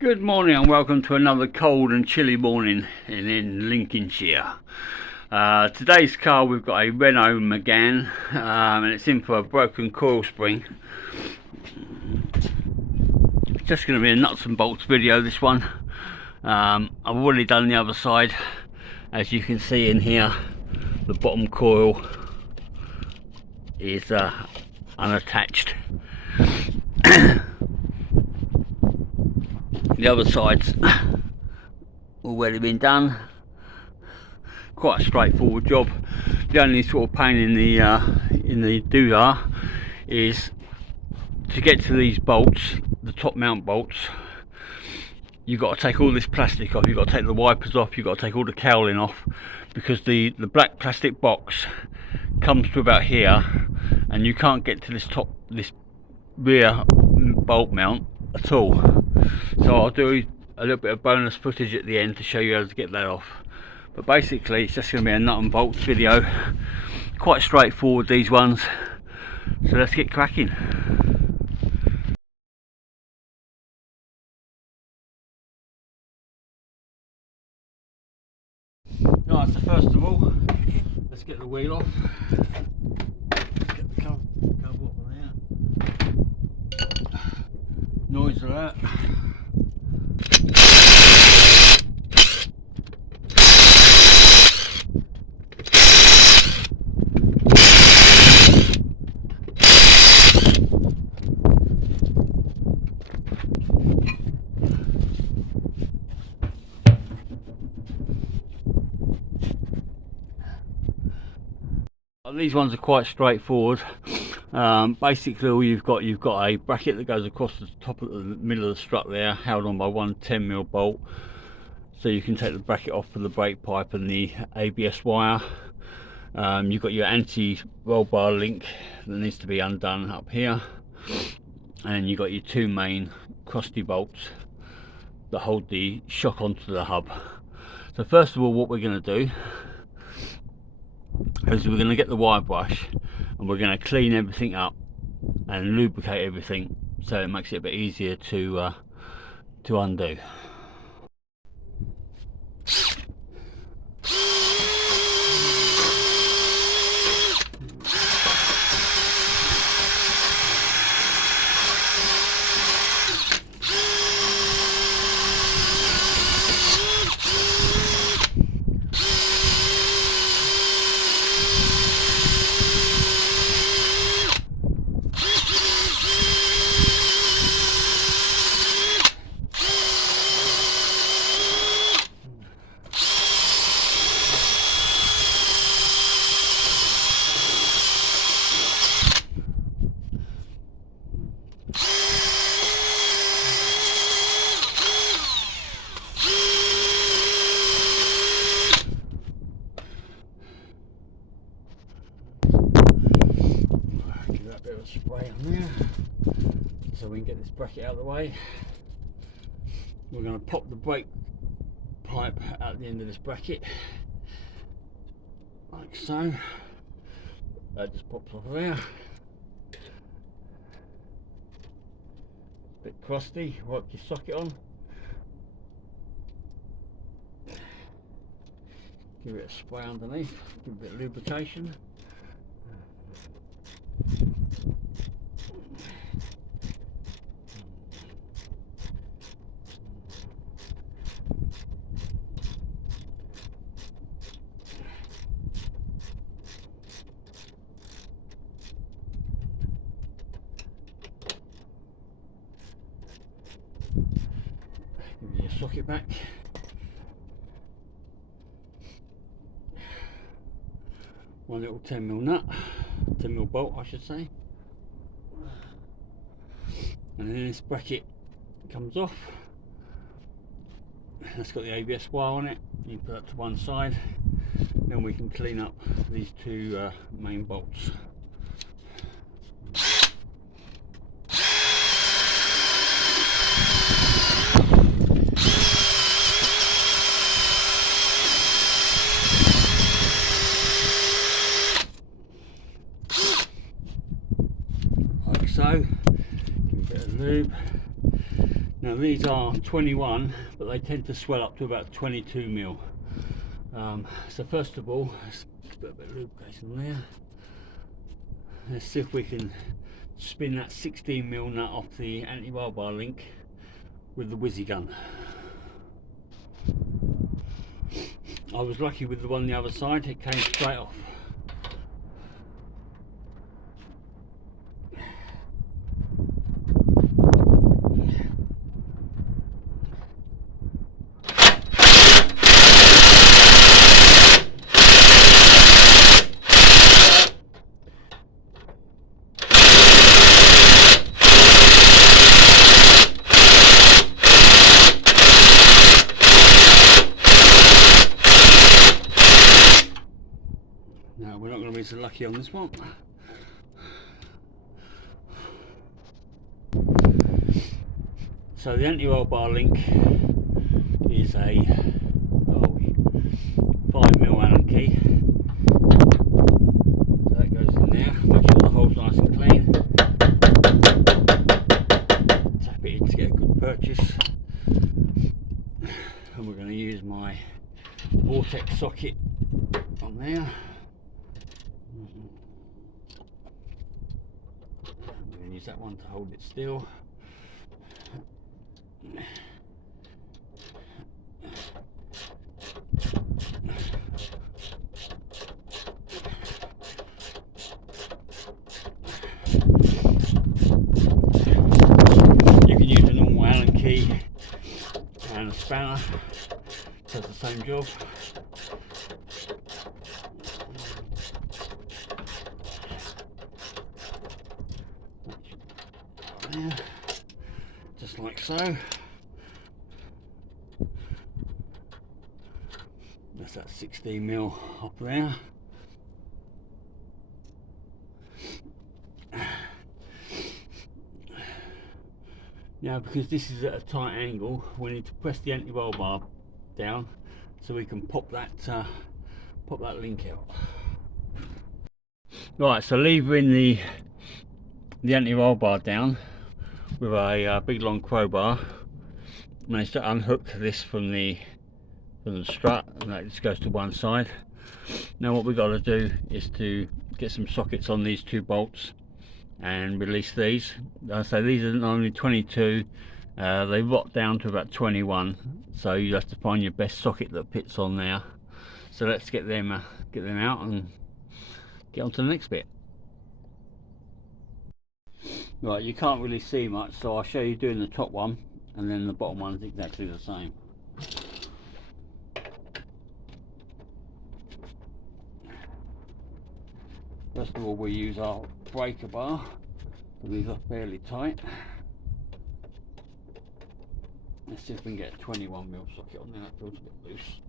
Good morning and welcome to another cold and chilly morning in Lincolnshire. Today's car, we've got a Renault Megane and it's in for a broken coil spring. Just going to be a nuts and bolts video, this one. I've already done the other side. As you can see in here, the bottom coil is unattached. The other side's already been done. Quite a straightforward job. The only sort of pain in the doodah is to get to these bolts, the top mount bolts. You've got to take all this plastic off. You've got to take the wipers off. You've got to take all the cowling off, because the black plastic box comes to about here, and you can't get to this rear bolt mount at all. So I'll do a little bit of bonus footage at the end to show you how to get that off. But basically it's just going to be a nut and bolts video. Quite straightforward, these ones. So let's get cracking. Right, so first of all, let's get the wheel off. Let's get the cover off on there. Noise alert. These ones are quite straightforward. Basically all you've got a bracket that goes across the top of the middle of the strut there, held on by one 10mm bolt, so you can take the bracket off for the brake pipe and the ABS wire. You've got your anti-roll bar link that needs to be undone up here, and you've got your two main crusty bolts that hold the shock onto the hub. So first of all, what we're going to do is we're going to get the wire brush and we're going to clean everything up and lubricate everything, so it makes it a bit easier to undo. Spray on there so we can get this bracket out of the way. We're going to pop the brake pipe at the end of this bracket like so. That just pops off of there. Bit crusty, work your socket on. Give it a spray underneath, give it a bit of lubrication. Give your socket back. One little 10mm nut, 10mm bolt I should say. And then this bracket comes off. That's got the ABS wire on it. You put that to one side. Then we can clean up these two main bolts. Like so. Give a bit of lube. Now these are 21, but they tend to swell up to about 22 mil. So first of all, let's put a bit of lubrication on there. Let's see if we can spin that 16 mil nut off the anti-roll bar link with the whizzy gun. I was lucky with the one on the other side, it came straight off. No, we're not going to be so lucky on this one. So the anti-roll bar link is a 5mm Allen key. So that goes in there. Make sure the hole's nice and clean. Tap it in to get a good purchase. And we're going to use my vortex socket on there. I'm going to use that one to hold it still. You can use a normal Allen key and a spanner, does the same job. There, just like so. That's that 16mm up there. Now, because this is at a tight angle, we need to press the anti-roll bar down so we can pop that link out. Right, so levering the anti-roll bar down with a big long crowbar, managed to unhook this from the strut, and that just goes to one side. Now what we've got to do is to get some sockets on these two bolts and release these. So these are only 22, they rot down to about 21, so you have to find your best socket that fits on there. So let's get them out and get on to the next bit. Right, you can't really see much, so I'll show you doing the top one, and then the bottom one is exactly the same. First of all, we use our breaker bar, so these are fairly tight. Let's see if we can get a 21mm socket on there, that feels a bit loose.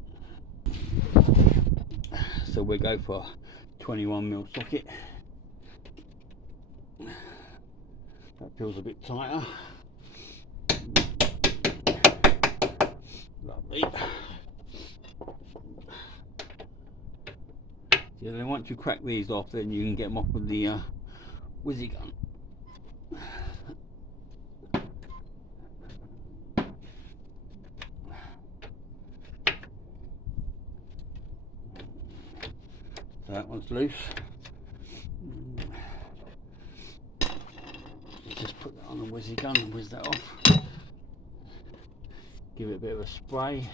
So we'll go for a 21mm socket. That feels a bit tighter. Lovely. Yeah, then once you crack these off, then you can get them off with the whizzy gun. So that one's loose. Just put that on the whizzy gun and whiz that off. Give it a bit of a spray.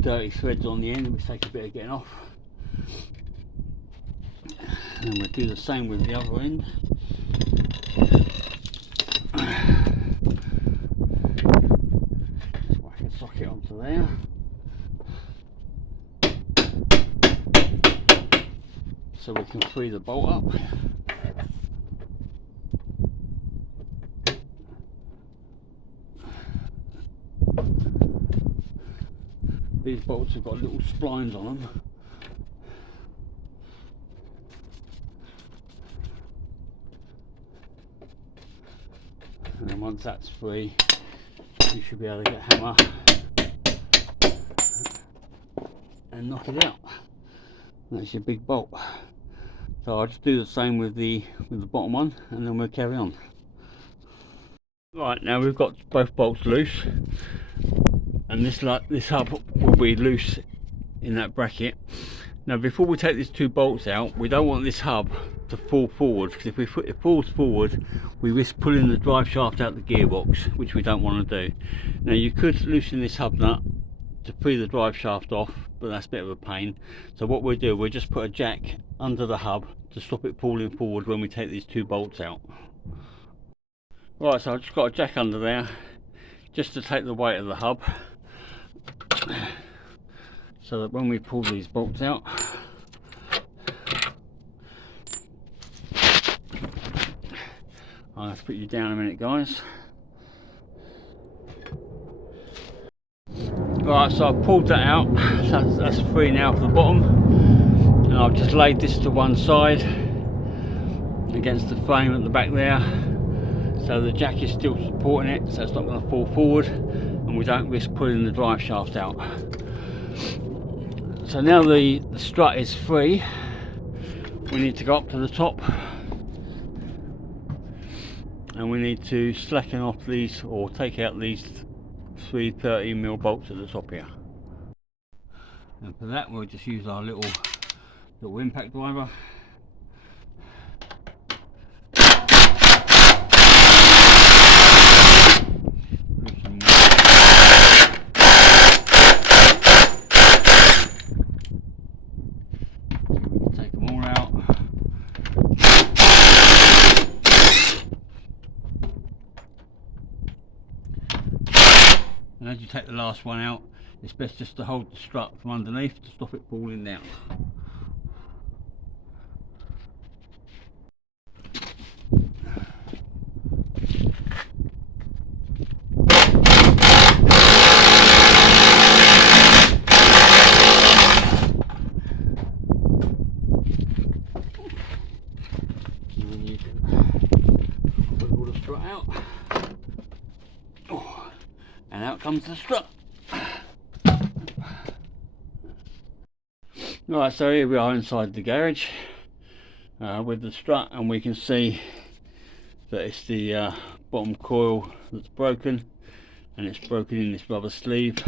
Dirty threads on the end which take a bit of getting off, and we'll do the same with the other end. Just whack a socket onto there. so we can free the bolt up. These bolts have got little splines on them. And then once that's free, you should be able to get a hammer and knock it out. That's your big bolt. So I'll just do the same with the bottom one, and then we'll carry on. Right, now we've got both bolts loose, and this hub will be loose in that bracket. Now before we take these two bolts out, we don't want this hub to fall forward, because if it falls forward, we risk pulling the drive shaft out the gearbox, which we don't want to do. Now you could loosen this hub nut to free the drive shaft off, but that's a bit of a pain. So what we'll do, we'll just put a jack under the hub to stop it falling forward when we take these two bolts out. Right, so I've just got a jack under there just to take the weight of the hub, so that when we pull these bolts out, I'll have to put you down a minute, guys. Right, so I've pulled that out. That's free now for the bottom, and I've just laid this to one side against the frame at the back there, so the jack is still supporting it, so it's not going to fall forward, and we don't risk pulling the drive shaft out. So now the strut is free, we need to go up to the top, and we need to slacken off these, or take out these 3 30mm bolts at the top here. And for that we'll just use our little impact driver. Take them all out. And as you take the last one out, it's best just to hold the strut from underneath to stop it falling down. And then you can pull the strut out. And out comes the strut. Right, so here we are inside the garage with the strut, and we can see that it's the bottom coil that's broken, and it's broken in this rubber sleeve,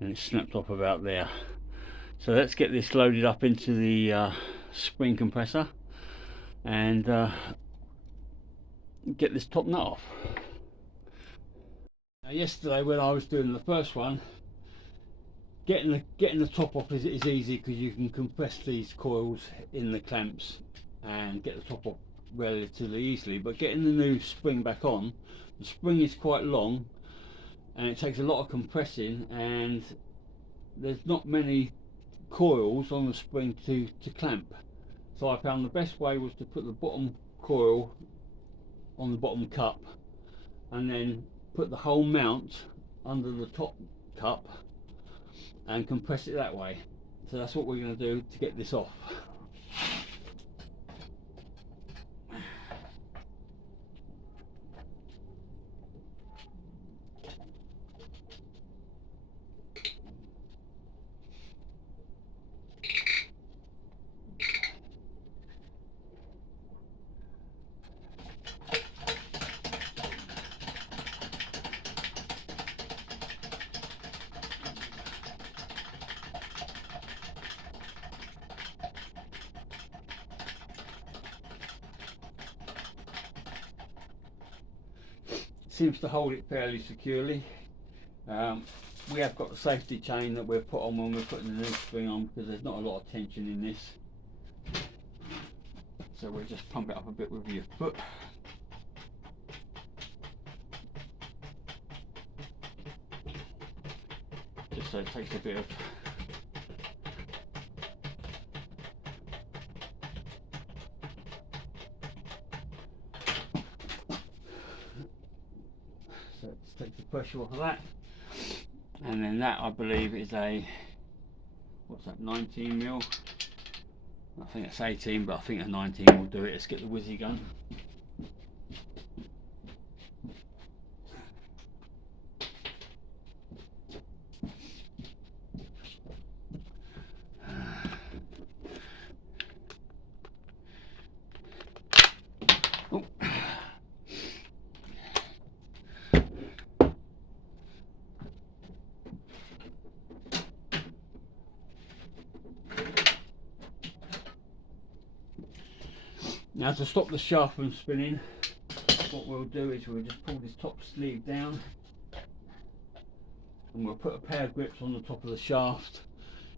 and it's snapped off about there. So let's get this loaded up into the spring compressor and get this top nut off. Now, yesterday when I was doing the first one, getting the top off is easy, because you can compress these coils in the clamps and get the top off relatively easily. But getting the new spring back on, the spring is quite long and it takes a lot of compressing, and there's not many coils on the spring to clamp. So I found the best way was to put the bottom coil on the bottom cup, and then put the whole mount under the top cup and compress it that way. So that's what we're going to do to get this off. Seems to hold it fairly securely. We have got the safety chain that we've put on when we're putting the new spring on, because there's not a lot of tension in this. So we'll just pump it up a bit with your foot. Just so it takes a bit of take the pressure off of that, and then that I believe is a, what's that, 19 mil? I think it's 18, but I think a 19 will do it. Let's get the whizzy gun. Oh. Now, to stop the shaft from spinning, what we'll do is we'll just pull this top sleeve down, and we'll put a pair of grips on the top of the shaft.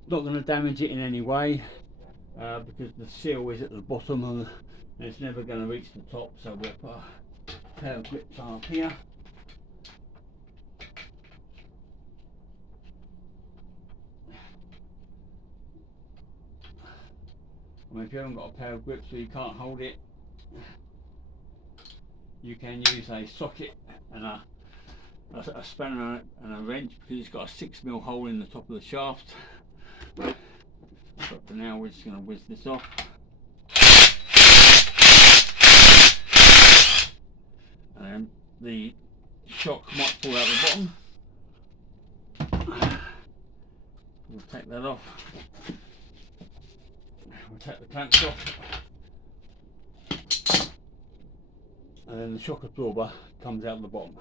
Not going to damage it in any way, because the seal is at the bottom and it's never going to reach the top, so we'll put a pair of grips on up here. I mean, if you haven't got a pair of grips or you can't hold it, you can use a socket and a spanner and a wrench, because it's got a 6mm hole in the top of the shaft. But for now we're just going to whiz this off. And then the shock might fall out the bottom. We'll take that off. We'll take the clamps off. And then the shock absorber comes out the bottom.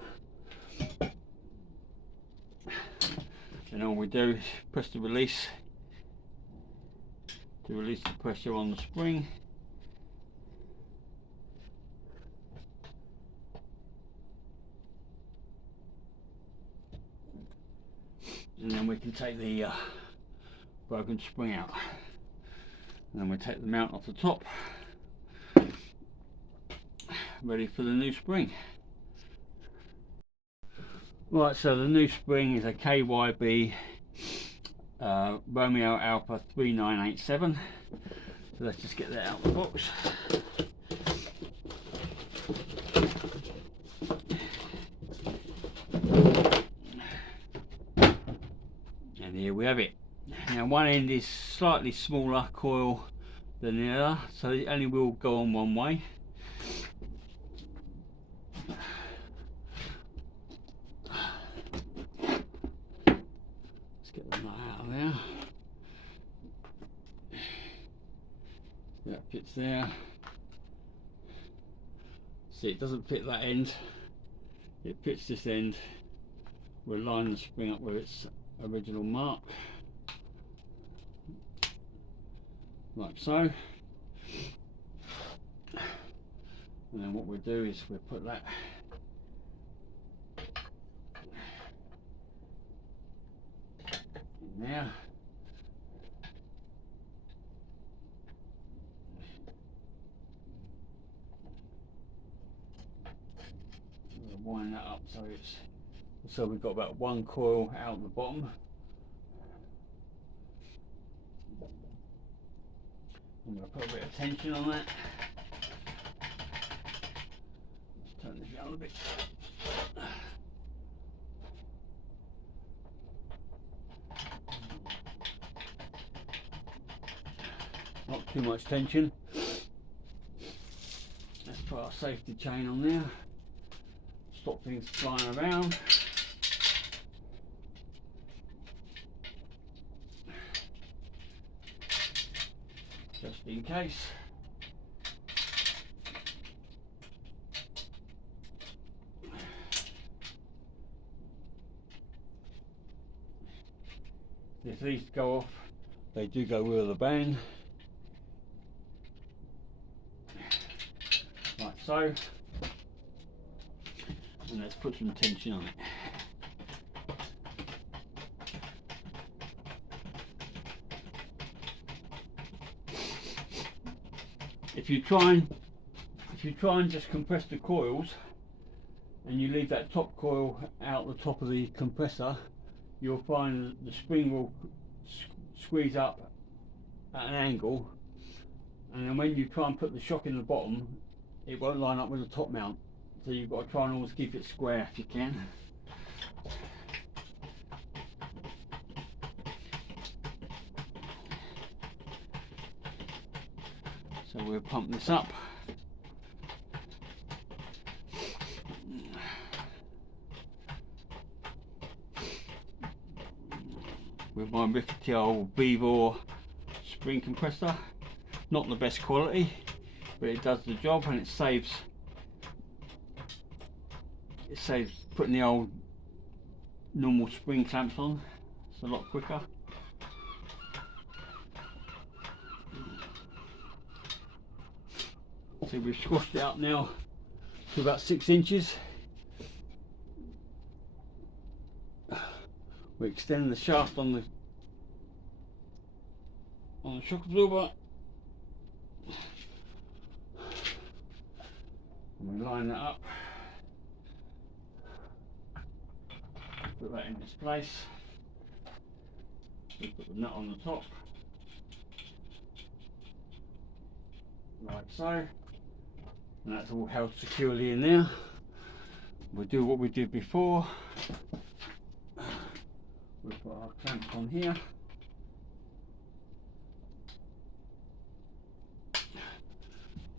And all we do is press the release to release the pressure on the spring. And then we can take the broken spring out. And then we take the mount off the top, ready for the new spring. Right, so the new spring is a KYB Romeo Alpha 3987. So let's just get that out of the box. And here we have it. Now, one end is slightly smaller coil than the other, so it only will go on one way. Let's get the nut out of there. That fits there. See, it doesn't fit that end, it fits this end. We'll line the spring up with its original mark, like so. And then what we'll do is we'll put that in there. We'll wind that up so we've got about one coil out the bottom. I'm going to put a bit of tension on that. Let's turn this down a bit. Not too much tension. Let's put our safety chain on there. Stop things flying around. Just in case. If these go off, they do go with a bang, like so. And let's put some tension on it. If you try and just compress the coils and you leave that top coil out the top of the compressor, you'll find that the spring will squeeze up at an angle, and then when you try and put the shock in the bottom, it won't line up with the top mount. So you've got to try and always keep it square if you can. So we'll pump this up. With my rickety old Beaver spring compressor. Not the best quality, but it does the job, and it saves putting the old normal spring clamps on. It's a lot quicker. So we've squashed it up now to about 6 inches. We extend the shaft on the shock absorber, and we line that up, put that in its place. We put the nut on the top, like so, and that's all held securely in there. We'll do what we did before. We'll put our clamps on here.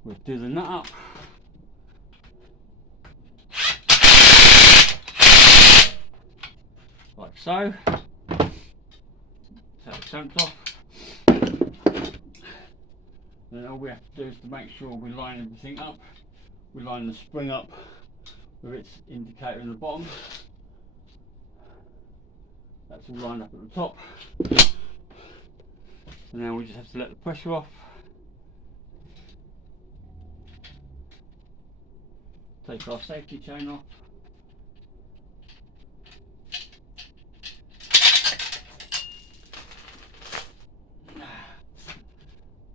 We'll do the nut up. Like so. Take the clamps off. Then all we have to do is to make sure we line everything up. We line the spring up with its indicator in the bottom. That's all lined up at the top. And now we just have to let the pressure off. Take our safety chain off.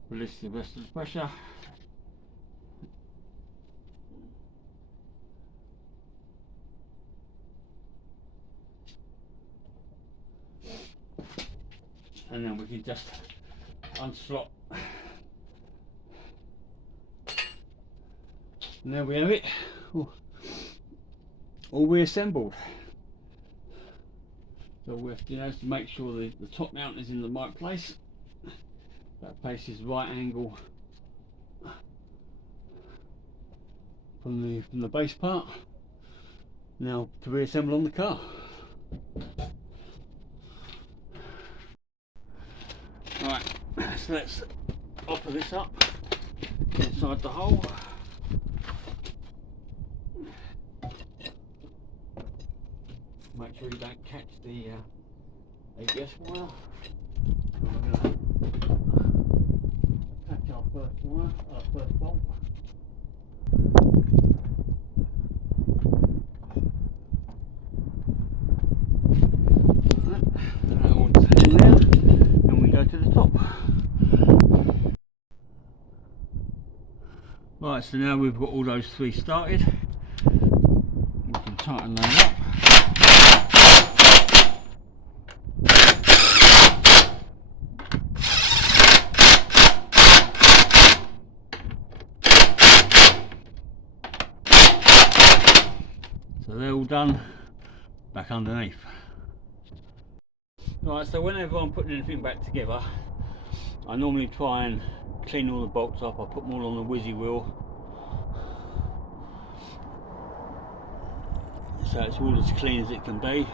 Release the rest of the pressure. And then we can just unslot. And there we have it, all reassembled. So we have to, to make sure the top mount is in the right place. That place is right angle from the base part. Now to reassemble on the car. Right, so let's offer this up inside the hole. Make sure you don't catch the ABS wire. We're going to catch our first wire, our first bolt. And that all in there, and we go to the top. Right, so now we've got all those three started. We can tighten those up. So they're all done back underneath. Right, so whenever I'm putting anything back together, I normally try and clean all the bolts up. I put them all on the whizzy wheel, so it's all as clean as it can be.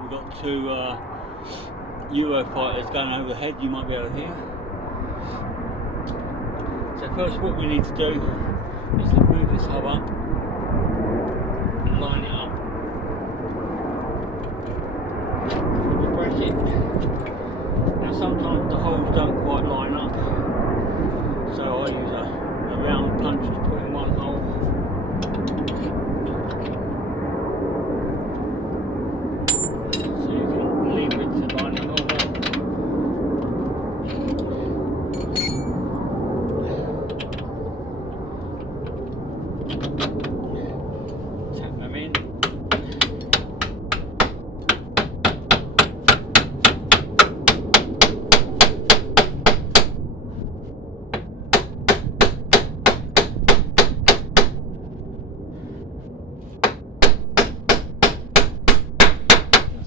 We've got two Eurofighters going overhead, you might be able to hear. So first what we need to do is to move this hub up and line it up with the bracket. Now sometimes the holes don't quite line up, so I use a round punch to put in one hole. So you can leave it to line it up.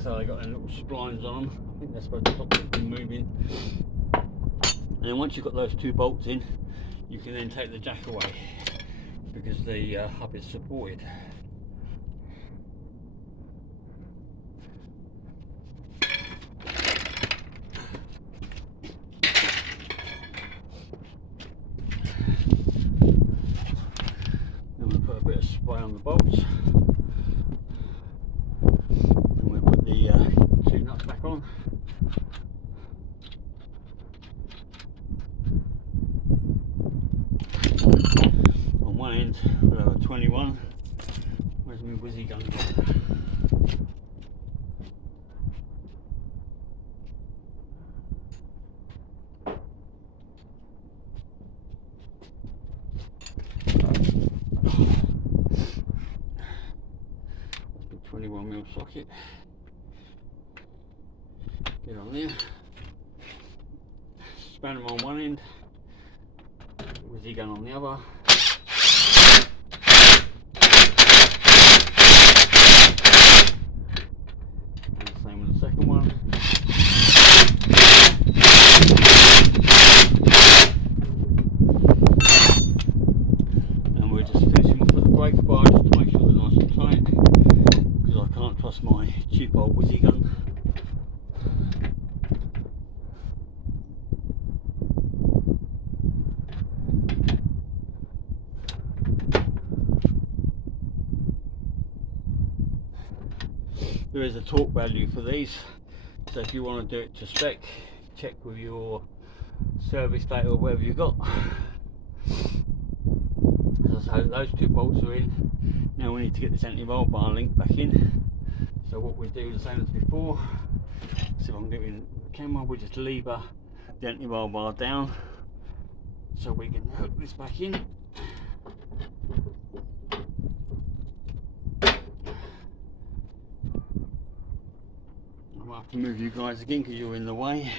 So they got their little splines on them. think they're supposed to stop it from moving. And then once you've got those two bolts in, you can then take the jack away because the hub is supported. Then we'll put a bit of spray on the bolts. And we'll put the two nuts back on. On one end we'll have a 21. Where's my whizzy gun gone? That's the 21mm socket. Get on there. Span them on one end. Whizzy gun on the other. And the same with the second one. And we're just finishing off with the brake bar just to make sure they're nice and tight, because I can't trust my cheap old whizzy gun. There is a torque value for these, so if you want to do it to spec, check with your service data or whatever you've got. As I say, those two bolts are in. Now we need to get this anti-roll bar link back in. So what we do, the same as before, see if I can get in the camera, we just lever the anti-roll bar down so we can hook this back in. I might have to move you guys again because you're in the way.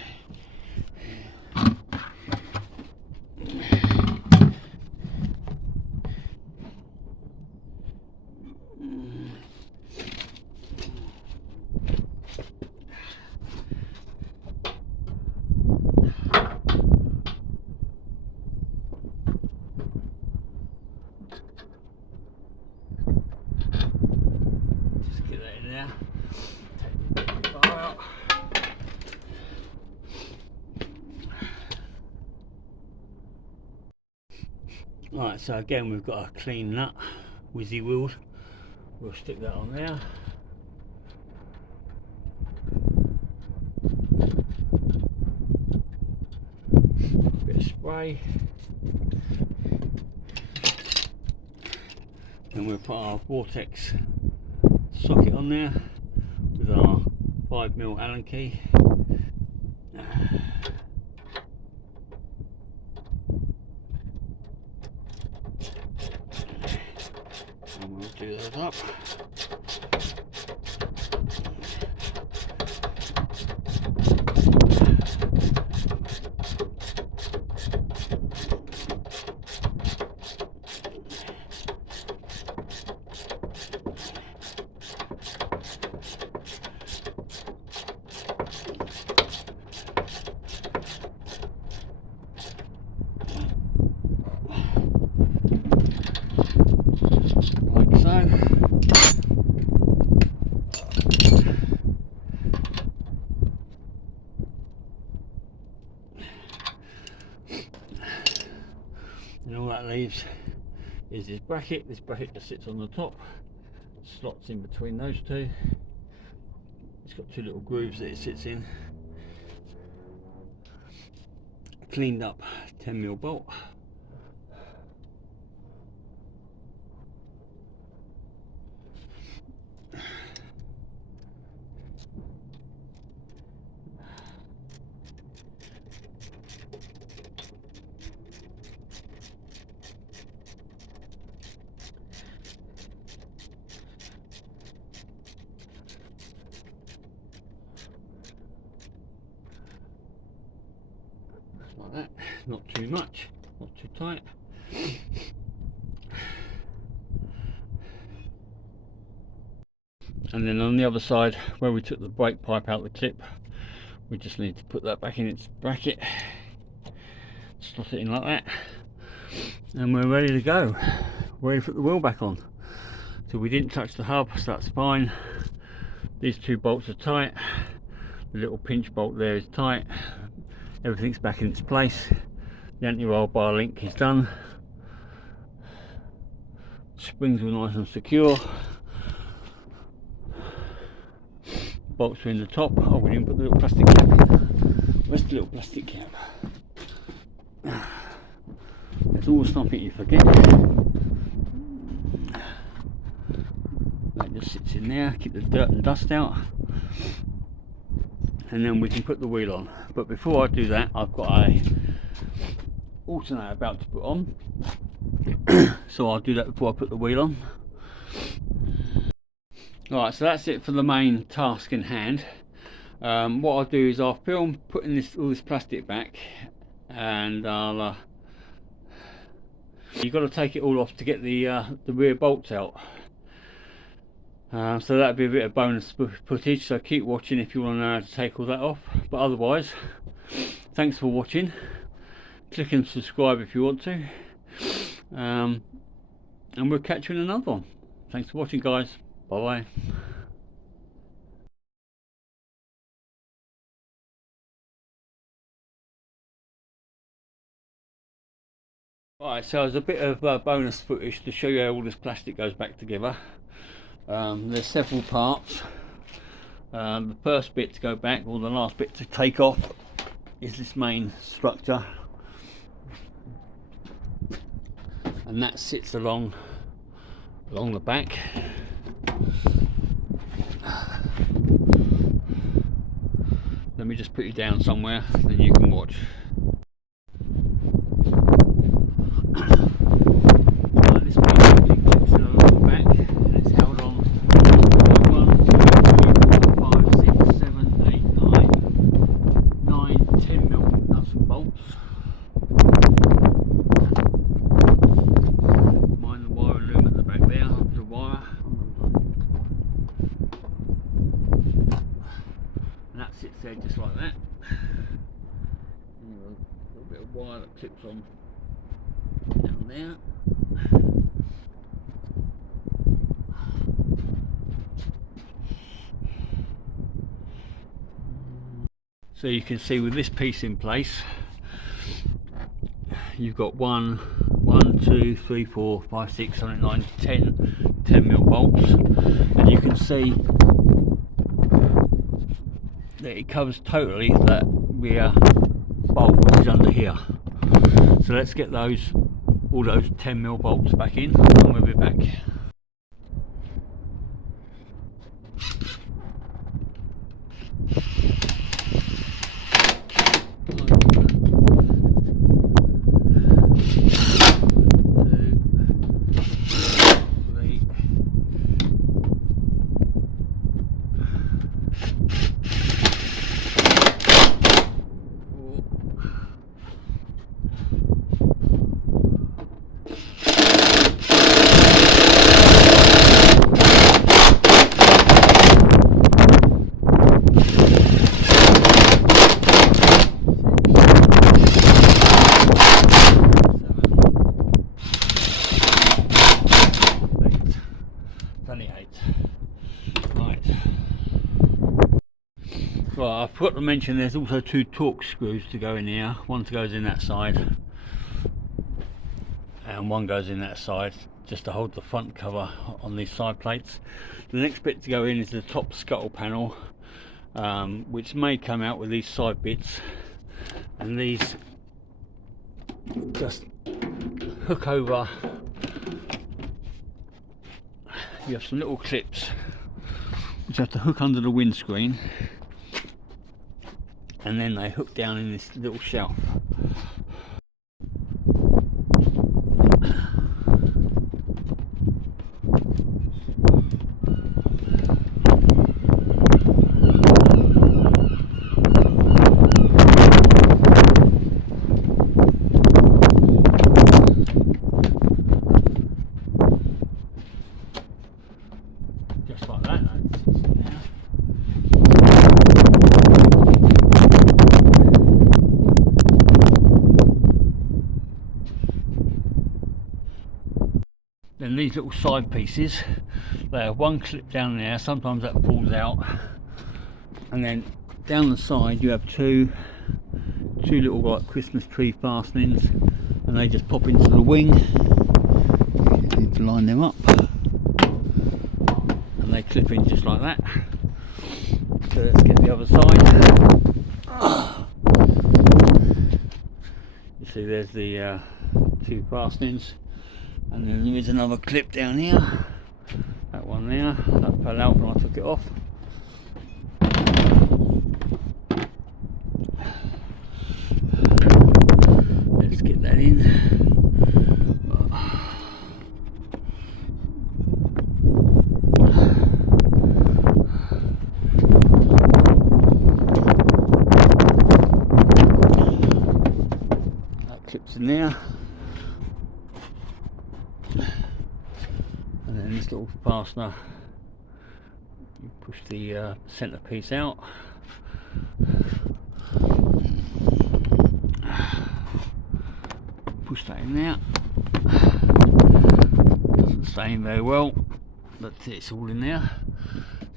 Just get that in there. Take the bar out. Right, so again we've got a clean nut, whizzy wheels. We'll stick that on there. Bit of spray. And we'll put our vortex socket on there with our 5mm Allen key. And we'll do those up. Like so. And all that leaves is this bracket. This bracket just sits on the top, slots in between those two. It's got two little grooves that it sits in. Cleaned up 10mm bolt. Like that, not too much, not too tight. And then on the other side, where we took the brake pipe out the clip, We just need to put that back in its bracket, slot it in like that, and we're ready to go. Ready to put the wheel back on. So we didn't touch the hub, so that's fine. These two bolts are tight. The little pinch bolt there is tight. Everything's back in its place. The anti-roll bar link is done. Springs are nice and secure. Bolts are in the top. Oh, we didn't put the little plastic cap in. Where's the little plastic cap? There's always something you forget. That just sits in there, keep the dirt and dust out, and then we can put the wheel on. But before I do that, I've got a alternator about to put on, so I'll do that before I put the wheel on. Alright, so that's it for the main task in hand. What I'll do is I'll film putting all this plastic back, and I'll you've got to take it all off to get the rear bolts out. So that'll be a bit of bonus footage, so keep watching if you want to know how to take all that off. But otherwise, thanks for watching. Click and subscribe if you want to, and we'll catch you in another one. Thanks for watching, guys. Bye bye. Alright, so there's a bit of bonus footage to show you how all this plastic goes back together. There's several parts. The first bit to go back, or the last bit to take off, is this main structure, and that sits along the back. Let me just put you down somewhere, then you can watch. This basically clips along the back, and it's held on 1, 2, 3, 4, 5, 6, 7, 8, 9, 10mm nuts and bolts. Mind the wire loom at the back there, the wire. And that sits there just like that. And a little bit of wire that clips on down there. So you can see with this piece in place, you've got 1, 2, 3, 4, 5, 6, 7, 8, 9, 10mm bolts, and you can see that it covers totally that rear bolt which is under here. So let's get all those 10mm bolts back in, and we'll be back. Right, I forgot to mention there's also 2 torque screws to go in here. One goes in that side and one goes in that side, just to hold the front cover on these side plates. The next bit to go in is the top scuttle panel, which may come out with these side bits, and these just hook over. You have some little clips which have to hook under the windscreen, and then they hook down in this little shelf. Just like that, that sits in there. little side pieces, they have one clip down there, sometimes that pulls out, and then down the side you have two little like Christmas tree fastenings, and they just pop into the wing. You need to line them up, and they clip in just like that. So let's get the other side. You see there's the two fastenings, and then there is another clip down here. That one there, that fell out when I took it off. Let's get that in. That clips in there. And then this little fastener, you push the centre piece out. Push that in there. Doesn't stay in very well, but it's all in there.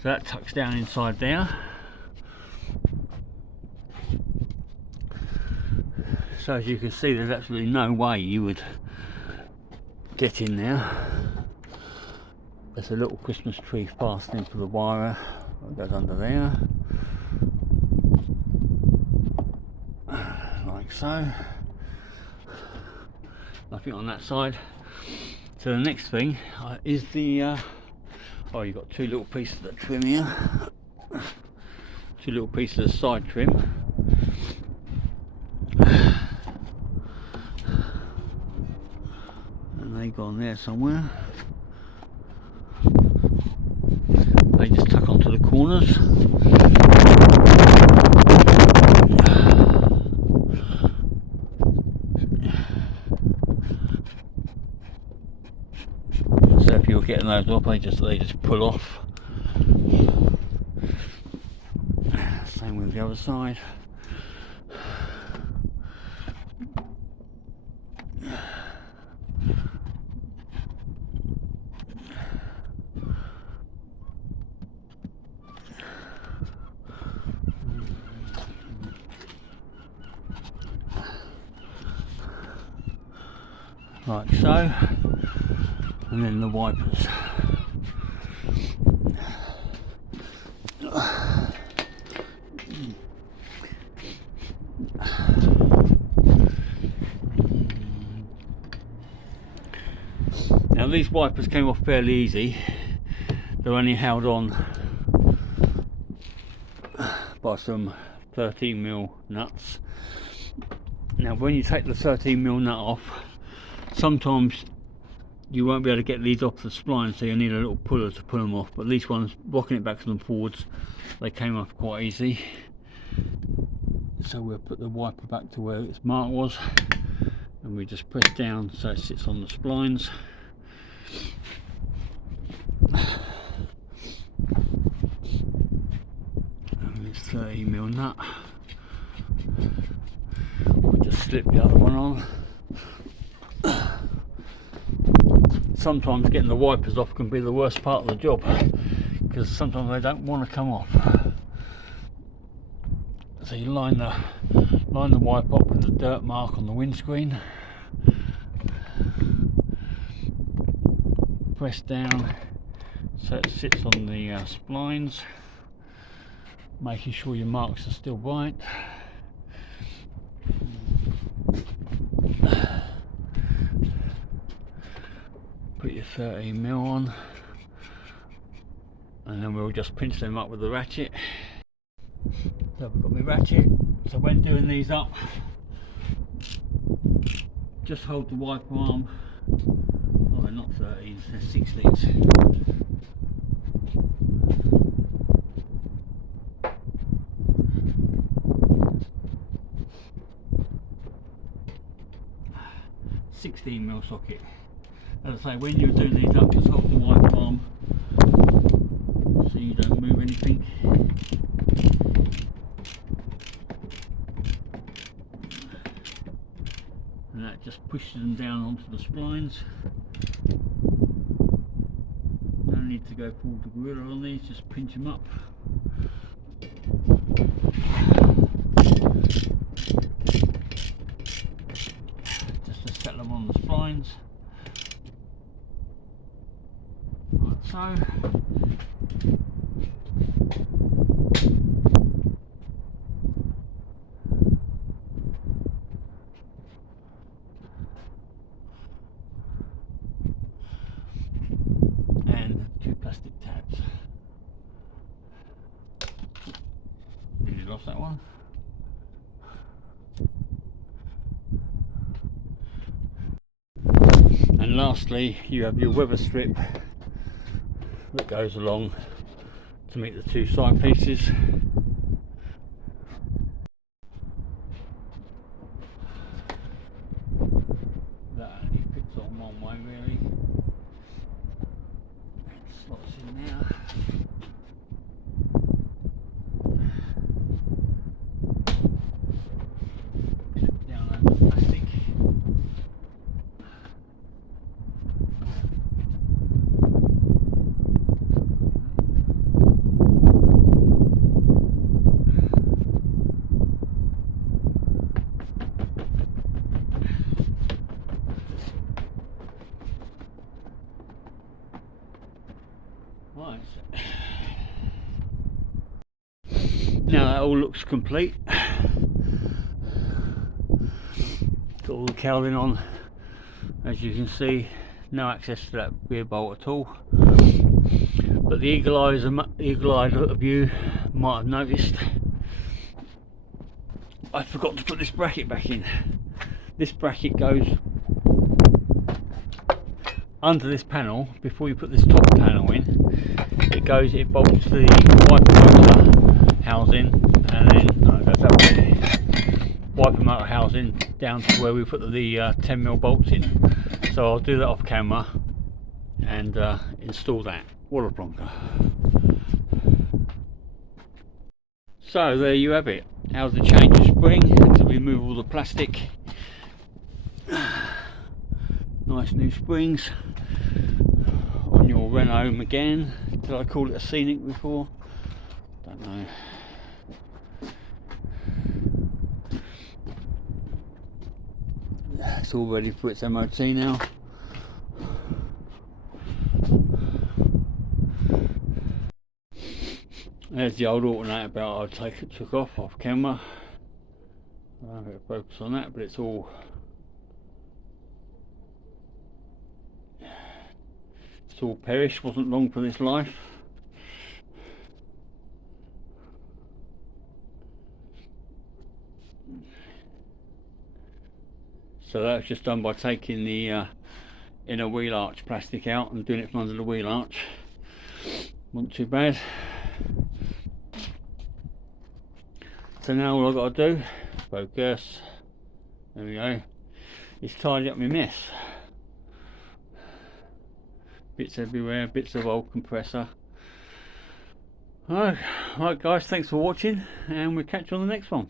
So that tucks down inside there. So as you can see, there's absolutely no way you would get in there. There's a little Christmas tree fastening for the wire that goes under there, like so. Nothing on that side. So the next thing is the oh, you've got two little pieces of trim here, two little pieces of side trim. And they go on there somewhere. They just tuck onto the corners. So if you're getting those off, they just pull off. Same with the other side. Like so, and then the wipers. Now these wipers came off fairly easy. They're only held on by some 13mm nuts. Now when you take the 13mm nut off, sometimes you won't be able to get these off the spline, so you need a little puller to pull them off, but these ones, rocking it backwards and forwards, they came off quite easy. So we'll put the wiper back to where its mark was, and we just press down so it sits on the splines. And it's 13mm nut. We'll just slip the other one on. Sometimes getting the wipers off can be the worst part of the job, because sometimes they don't want to come off. So you line the wiper up with the dirt mark on the windscreen, press down so it sits on the splines, making sure your marks are still right. Put your 13mm on, and then we'll just pinch them up with the ratchet. So I've got my ratchet, so when doing these up, just hold the wiper arm, oh they're not 13s, they're 16s. 16mm socket. As I say, when you're doing these up, just hold the wiper arm so you don't move anything. And that just pushes them down onto the splines. need to go full to gorilla on these, just pinch them up. Just to settle them on the splines. Like so. And 2 plastic tabs. Nearly lost that one. And lastly, you have your weather strip that goes along to meet the 2 side pieces. That only fits on one way really. It slots in there. Down over the plastic. Right. Now that all looks complete. Got all the cowling on. As you can see, no access to that rear bolt at all. But the eagle-eyed of you might have noticed I forgot to put this bracket back in. This bracket goes under this panel before you put this top panel in. It bolts to the wiper motor housing, and then it goes up the wiper motor housing down to where we put the 10mm bolts in. So I'll do that off camera and install that. What a plonker. So there you have it. How's the change of spring to remove all the plastic. Nice new springs on your Renault Megane. Did I call it a Scenic before? Don't know. It's all ready for its MOT now. There's the old alternator belt I took off camera. I don't have to focus on that, but it's all perished, wasn't long for this life. So that's just done by taking the inner wheel arch plastic out and doing it from under the wheel arch. Not too bad. So now all I've got to do, focus, there we go, is tidy up my mess. Bits everywhere, bits of old compressor. Alright guys, thanks for watching, and we'll catch you on the next one.